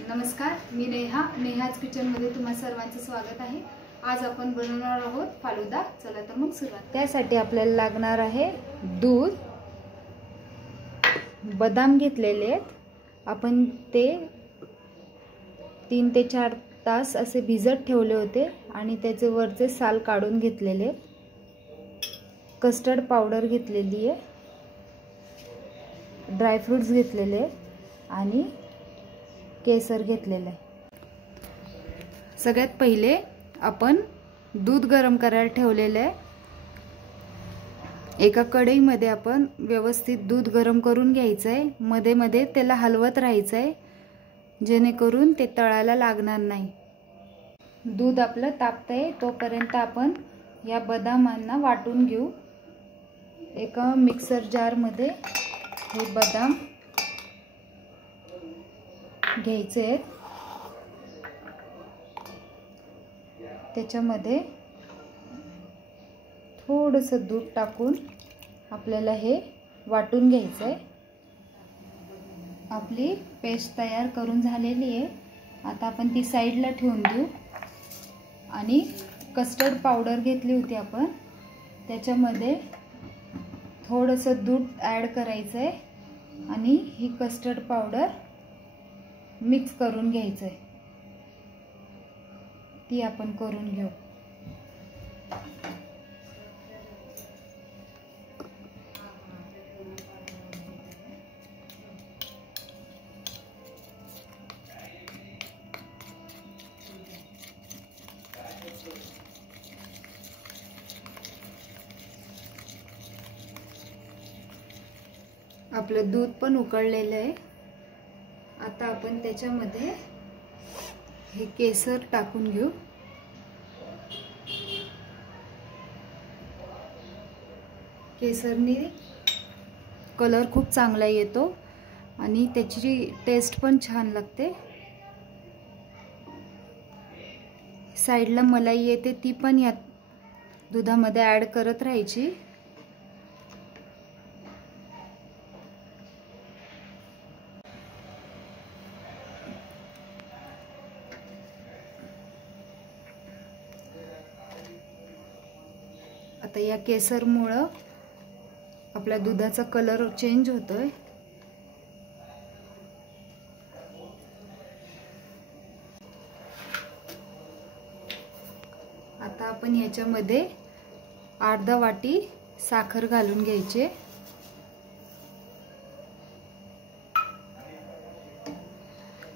नमस्कार, मी नेहाज किचनमध्ये तुम्हा सर्वांचं स्वागत आहे। आज आपण बनवणार आहोत फालुदा। चला तर मग सुरुवात। त्यासाठी आपल्याला लागणार आहे दूध, बदाम घेतलेले आहेत। आपण ते 3 ते 4 तास असे भिजत ठेवले होते आणि त्याचे वरचे साल काढून घेतलेले। कस्टर्ड पावडर घेतलेली आहे, ड्राय फ्रूट्स घेतलेले आणि केसर घेतलेले आहे। सगळ्यात पहिले आपण दूध गरम करायला ठेवलेले आहे। एका कढईमध्ये आपण व्यवस्थित दूध गरम करून घ्यायचं आहे। मध्ये मध्ये त्याला हलवत राहायचं आहे जेणेकरून ते तळायला लागणार नाही। दूध आपलं तापतंय तोपर्यंत आपण या बदामांना वाटून घेऊ। एका मिक्सर जार मध्ये हे बदाम घ्यायचे आहेत। त्याच्यामध्ये थोडंसं दूध टाकून आपल्याला हे वाटून घ्यायचं आहे। आपली पेस्ट तयार करून झालेली आहे। आता आपण ती साईडला ठेवून देऊ आणि कस्टर्ड पावडर घेतली होती आपण, त्याच्यामध्ये थोडंसं दूध ॲड करायचं आहे आणि ही कस्टर्ड पावडर मिक्स करून घ्यायचं आहे। ती आपण करून घेऊ। आपलं दूध पण उकळलेलं आहे। आता आपण त्याच्यामध्ये हे केसर टाकून घेऊ। केसरनी कलर खूप चांगला येतो आणि त्याची टेस्ट पण छान लागते। साईडला मलाई येते ती पण या दुधामध्ये ॲड करत राहायची। आता या केसरमुळे आपल्या दुधाचा कलर चेंज होतोय। आता आपण याच्यामध्ये अर्धा वाटी साखर घालून घ्यायचे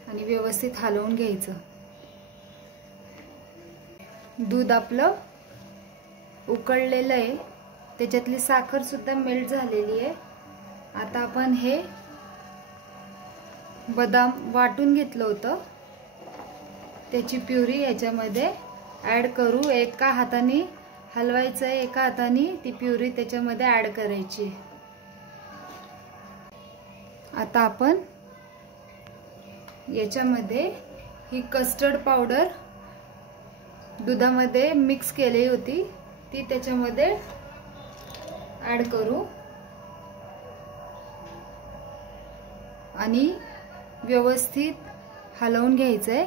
आणि व्यवस्थित हलवून घ्यायचं। दूध आपलं उकळलेलं आहे, त्याच्यातली साखर सुद्धा मेल्ट झालेली आहे। आता आपण हे बदाम वाटून घेतलं होतं त्याची प्युरी याच्यामध्ये ॲड करू। एका हाताने हलवायचं आहे, एका हाताने ती प्युरी त्याच्यामध्ये ॲड करायची। आता आपण याच्यामध्ये ही कस्टर्ड पावडर दुधामध्ये मिक्स केली होती ती त्याच्यामध्ये ॲड करू आणि व्यवस्थित हलवून घ्यायचंय।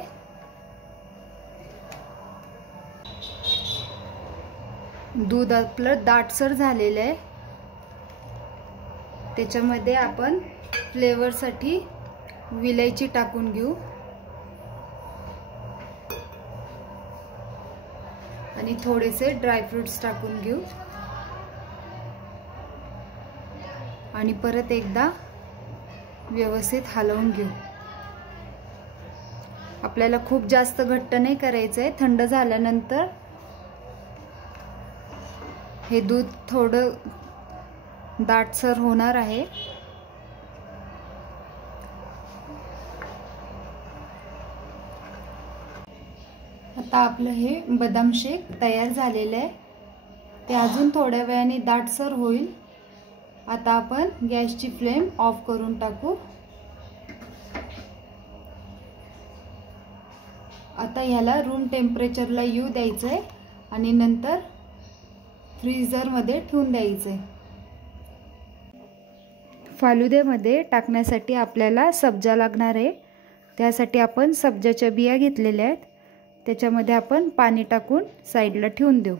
दूध आपलं दाटसर झालेलं आहे। त्याच्यामध्ये आपण फ्लेवरसाठी विलायची टाकून घेऊ आणि थोडेसे ड्रायफ्रूट्स टाकून घेऊ आणि परत एकदा व्यवस्थित हलवून घेऊ। आपल्याला खूप जास्त घट्ट नाही करायचंय। थंड झाल्यानंतर हे दूध थोडं दाटसर होणार आहे। आता आपलं हे बदाम शेक तयार झालेलं आहे। ते अजून थोड्या वेळाने दाटसर होईल। आता आपण गॅसची फ्लेम ऑफ करून टाकू। आता ह्याला रूम टेम्परेचरला येऊ द्यायचंय आणि नंतर फ्रीजरमध्ये ठेवून द्यायचंय। फालुद्यामध्ये टाकण्यासाठी आपल्याला सब्जा लागणार आहे। त्यासाठी आपण सब्जाच्या बिया घेतलेल्या आहेत, त्याच्यामध्ये आपण पाणी टाकून साईडला ठेवून देऊ.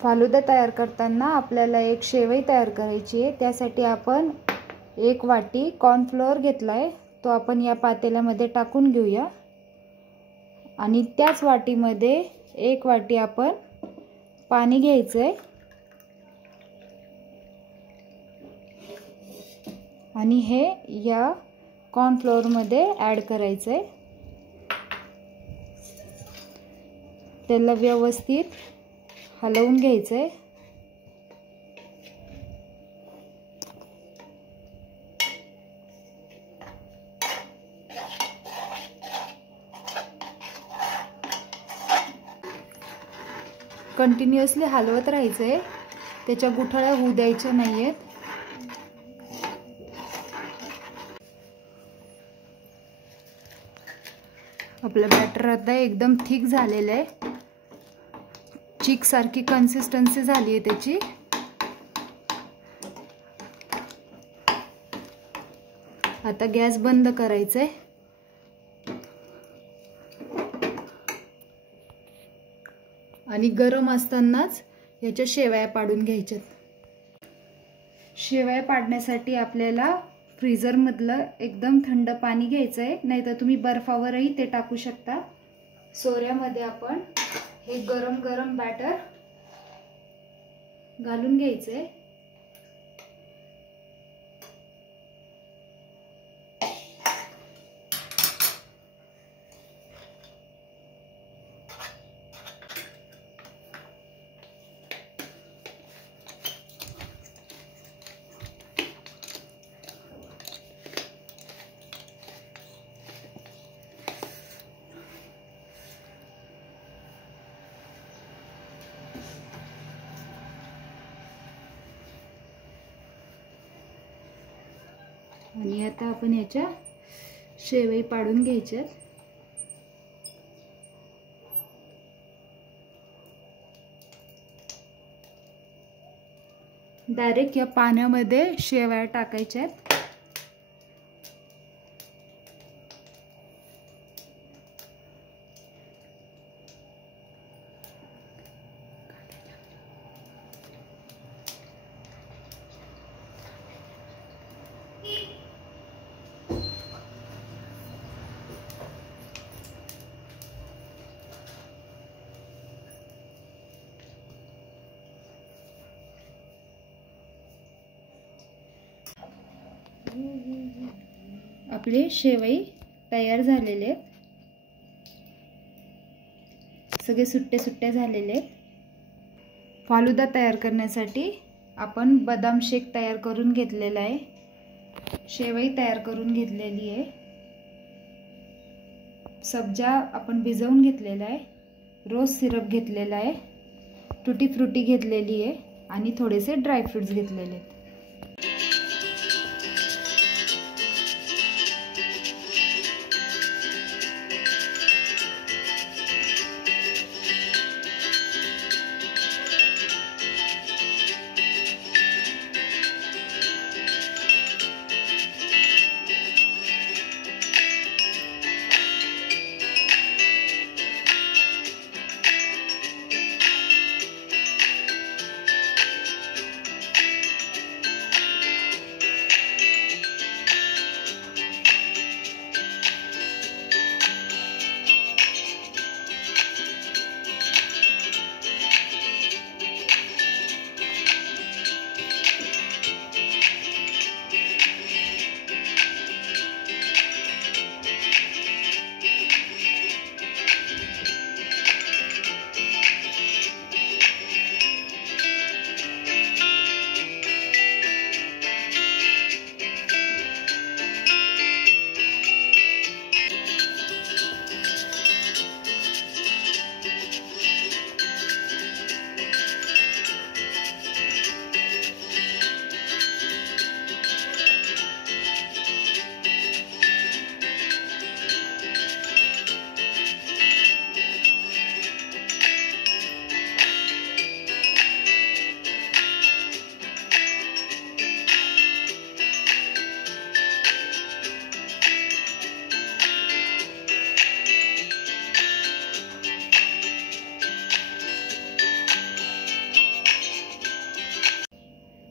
फालुदा तयार करताना आपल्याला एक शेवई तयार करायची आहे. त्यासाठी आपण 1 वाटी कॉर्नफ्लोअर घेतला आहे, तो आपण या पातेल्यामध्ये टाकून घेऊया. आणि त्याच वाटीमध्ये 1 वाटी आपण पाणी घ्यायचं आहे आणि हे या कॉर्नफ्लोअरमध्ये ॲड करायचं आहे. त्याला व्यवस्थित हलवून घ्यायचं आहे. कंटिन्युअसली हलवत राहायचं आहे, त्याच्या गुठळ्या होऊ द्यायच्या नाही आहेत. आपलं बॅटर आता एकदम थिक झालेलं आहे, चिक सारखी कन्सिस्टन्सी झाली आहे त्याची. आता गॅस बंद करायचा आहे आणि गरम असतानाच याच्या शेवया पाडून घ्यायच्यात. शेवया पाडण्यासाठी आपल्याला फ्रीझरमधलं एकदम थंड पाणी घ्यायचं आहे, नाहीतर तुम्ही बर्फावरही ते टाकू शकता. सोऱ्यामध्ये आपण हे गरम गरम बॅटर घालून घ्यायचं आहे. आणि आता आपण याच्या शेवई पाडून घ्यायच्यात. डायरेक्ट या पाण्यामध्ये शेवया टाकायच्यात. आपले शेवई तयार झालेले आहेत, सगळे सुट्टे सुट्टे झालेले आहेत. फालुदा तयार करण्यासाठी आपण बदाम शेक तयार करून घेतलेला आहे, शेवई तयार करून घेतलेली आहे, सब्जा आपण भिजवून घेतलेला आहे, रोज सिरप घेतलेला आहे, टुटी फ्रुटी घेतलेली आहे आणि थोडेसे ड्रायफ्रुट्स घेतलेले आहेत.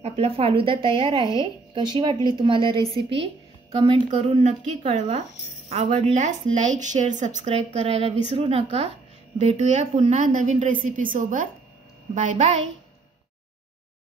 आपला फालुदा तयार आहे। कशी वाटली तुम्हाला रेसिपी कमेंट करून नक्की कळवा। आवडल्यास लाईक शेअर सबस्क्राइब करायला विसरू नका। भेटूया पुन्हा नवीन रेसिपी सोबत। Bye bye.